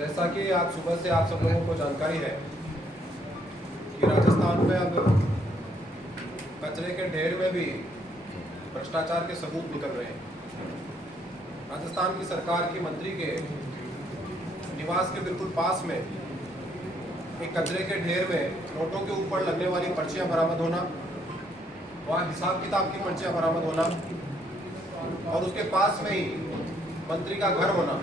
जैसा कि आज सुबह से आप सब लोगों को जानकारी है कि राजस्थान में अब कचरे के ढेर में भी भ्रष्टाचार के सबूत निकल रहे हैं। राजस्थान की सरकार की मंत्री के निवास के बिल्कुल पास में एक कचरे के ढेर में नोटों के ऊपर लगने वाली पर्चियां बरामद होना, वहाँ हिसाब किताब की पर्चियां बरामद होना और उसके पास में ही मंत्री का घर होना।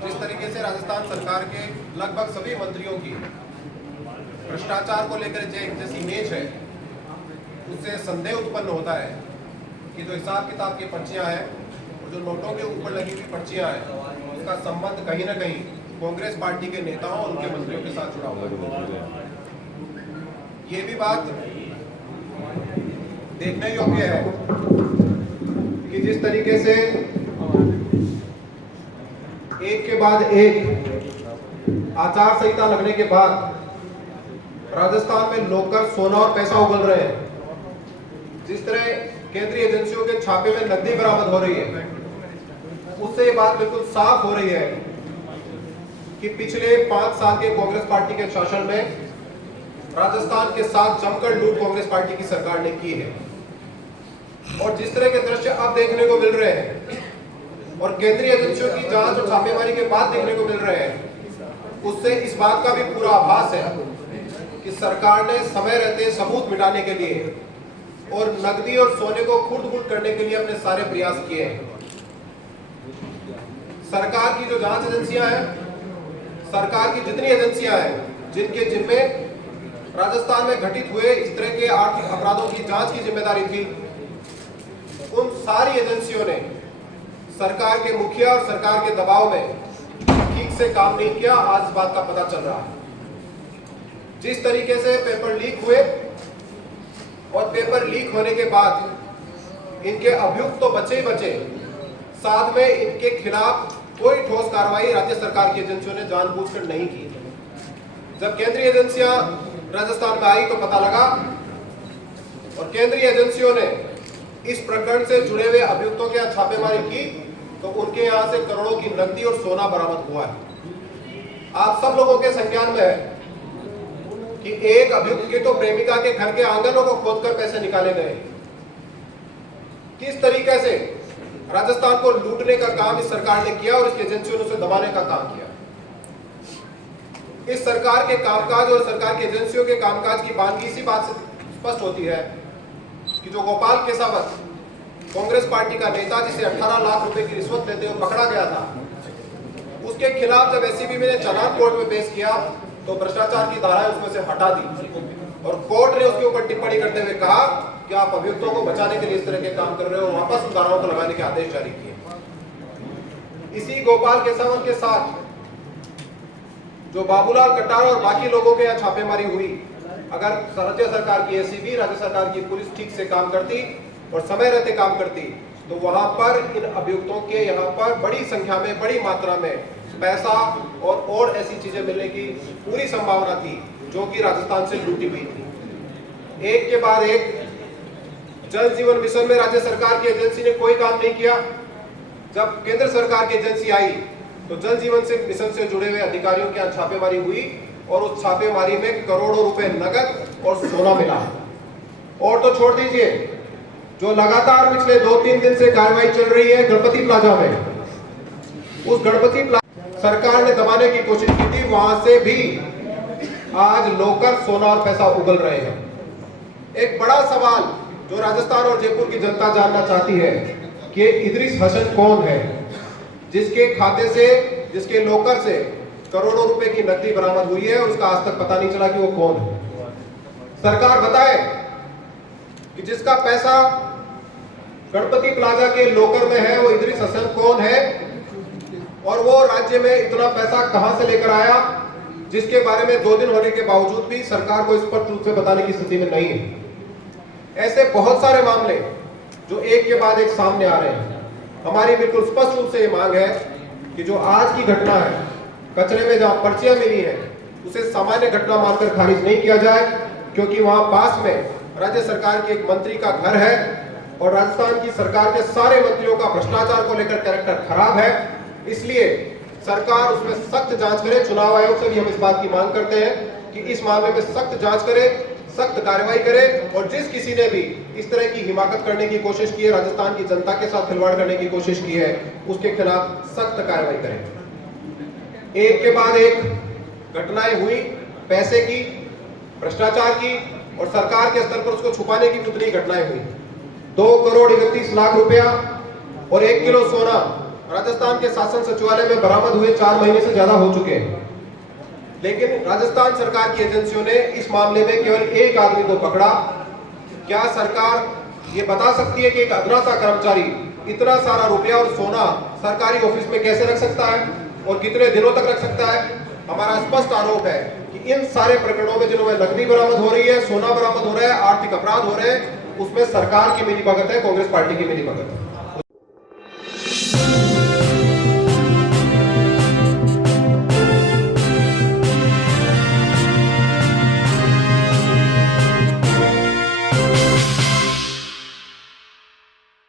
जिस तरीके से राजस्थान सरकार के लगभग सभी मंत्रियों की भ्रष्टाचार को लेकर जैसी इमेज है, उससे संदेह उत्पन्न होता है कि जो हिसाब किताब की पर्चियां हैं और जो नोटों के ऊपर लगी हुई पर्चियां हैं, उसका संबंध कहीं ना कहीं कांग्रेस पार्टी के नेताओं और उनके मंत्रियों के साथ जुड़ा हुआ है। ये भी बात देखने योग्य है कि जिस तरीके से एक के बाद एक आचार संहिता लगने के बाद राजस्थान में लोकर सोना और पैसा उगल रहे हैं, जिस तरह केंद्रीय एजेंसियों के छापे में नकदी बरामद हो रही है, उससे ये बात बिल्कुल साफ हो रही है कि पिछले 5 साल के कांग्रेस पार्टी के शासन में राजस्थान के साथ जमकर लूट कांग्रेस पार्टी की सरकार ने की है। और जिस तरह के दृश्य अब देखने को मिल रहे हैं और केंद्रीय एजेंसियों की जांच और छापेमारी के बाद देखने को मिल रहे हैं, उससे इस बात का भी पूरा आभास है कि सरकार ने समय रहते सबूत मिटाने के लिए और नकदी और सोने को खुर्द-बुर्द करने के लिए अपने सारे प्रयास किए हैं। सरकार की जो जांच एजेंसियां हैं, सरकार की जितनी एजेंसियां हैं जिनके जिम्मे राजस्थान में घटित हुए इस तरह के आर्थिक अपराधों की जांच की जिम्मेदारी थी, उन सारी एजेंसियों ने सरकार के मुखिया और सरकार के दबाव में ठीक से काम नहीं किया। आज इस बात का पता चल रहा है। जिस तरीके से पेपर लीक हुए और पेपर लीक होने के बाद इनके अभियुक्त तो बचे ही बचे, साथ में इनके खिलाफ कोई ठोस कार्रवाई राज्य सरकार की एजेंसियों ने जानबूझकर नहीं की। जब केंद्रीय एजेंसियां राजस्थान में आई तो पता लगा और केंद्रीय एजेंसियों ने इस प्रकरण से जुड़े हुए अभियुक्तों के यहाँ छापेमारी की तो उनके यहाँ से करोड़ों की नकदी और सोना बरामद हुआ है। आप सब लोगों के संज्ञान में है कि एक अभियुक्त की तो प्रेमिका के घर के आंगनों को खोदकर पैसे निकाले गए। किस तरीके से राजस्थान को लूटने का काम इस सरकार ने किया और इसकी एजेंसियों ने उसे दबाने का काम किया। इस सरकार के कामकाज और सरकार की एजेंसियों के कामकाज की बानगी इसी बात से स्पष्ट होती है कि जो गोपाल केसावत कांग्रेस पार्टी का नेता, जिसे 18 लाख रुपए की रिश्वत लेते हुए पकड़ा गया था, उसके खिलाफ जब एसीबी ने चालान कोर्ट में पेश किया तो भ्रष्टाचार की धाराएं उसमें से हटा दी और कोर्ट ने उसके ऊपर टिप्पणी करते हुए कहा कि आप अभियुक्तों को बचाने के लिए इस तरह के काम कर रहे हो, वापस उन धाराओं को लगाने के आदेश जारी किए। इसी गोपाल केसावत के साथ जो बाबूलाल कटारा और बाकी लोगों के यहाँ छापेमारी हुई, अगर राज्य सरकार की एसीबी, राज्य सरकार की पुलिस ठीक से काम करती और समय रहते काम करती तो वहां पर इन अभियुक्तों के यहाँ पर बड़ी संख्या में, बड़ी मात्रा में पैसा और ऐसी चीजें मिलने की पूरी संभावना थी जो कि राजस्थान से लूटी हुई थी। एक के बाद एक जल जीवन मिशन में राज्य सरकार की एजेंसी ने कोई काम नहीं किया। जब केंद्र सरकार की एजेंसी आई तो जल जीवन से मिशन से जुड़े हुए अधिकारियों के यहाँ छापेमारी हुई और उस छापेमारी में करोड़ों रुपए नकद और सोना मिला। और तो छोड़ दीजिए, जो लगातार पिछले 2-3 दिन से कार्रवाई चल रही है गणपति प्लाजा में, उस गणपति प्लाजा सरकार ने दबाने की कोशिश की थी, वहां से भी आज लोकर सोना और पैसा उगल रहे हैं। एक बड़ा सवाल जो राजस्थान और जयपुर की जनता जानना चाहती है कि इदरीस हसन कौन है, जिसके खाते से, जिसके लोकर से करोड़ों रुपए की नकदी बरामद हुई है और उसका आज तक पता नहीं चला कि वो कौन है। सरकार बताए कि जिसका पैसा गणपति प्लाजा के लोकर में है वो इदरीस हसन कौन है और वो राज्य में इतना पैसा कहां से लेकर आया, जिसके बारे में 2 दिन होने के बावजूद भी सरकार को स्पष्ट रूप से बताने की स्थिति में नहीं है। ऐसे बहुत सारे मामले जो एक के बाद एक सामने आ रहे हैं। हमारी बिल्कुल स्पष्ट रूप से ये मांग है कि जो आज की घटना है, कचरे में जहां पर्चियां मिली है, उसे सामान्य घटना मानकर खारिज नहीं किया जाए, क्योंकि वहां पास में राज्य सरकार के एक मंत्री का घर है और राजस्थान की सरकार के सारे मंत्रियों का भ्रष्टाचार को लेकर कैरेक्टर खराब है। इसलिए सरकार उसमें सख्त जांच करे। चुनाव आयोग से भी हम इस बात की मांग करते हैं कि इस मामले में सख्त जांच करे, सख्त कार्रवाई करे और जिस किसी ने भी इस तरह की हिमाकत करने की कोशिश की है, राजस्थान की जनता के साथ खिलवाड़ करने की कोशिश की है, उसके खिलाफ सख्त कार्रवाई करें। एक के बाद एक घटनाएं हुई, पैसे की, भ्रष्टाचार की और सरकार के स्तर पर उसको छुपाने की कितनी घटनाएं हुई। 2,31,00,000 रुपया और 1 किलो सोना राजस्थान के शासन सचिवालय में बरामद हुए 4 महीने से ज्यादा हो चुके हैं, लेकिन राजस्थान सरकार की एजेंसियों ने इस मामले में केवल एक आदमी को पकड़ा। क्या सरकार ये बता सकती है कि एक अधूरा सा कर्मचारी इतना सारा रुपया और सोना सरकारी ऑफिस में कैसे रख सकता है और कितने दिनों तक रख सकता है? हमारा स्पष्ट आरोप है कि इन सारे प्रकरणों में जिनमें नकदी बरामद हो रही है, सोना बरामद हो रहा है, आर्थिक अपराध हो रहे हैं, उसमें सरकार की मिलीभगत है, कांग्रेस पार्टी की मिलीभगत है।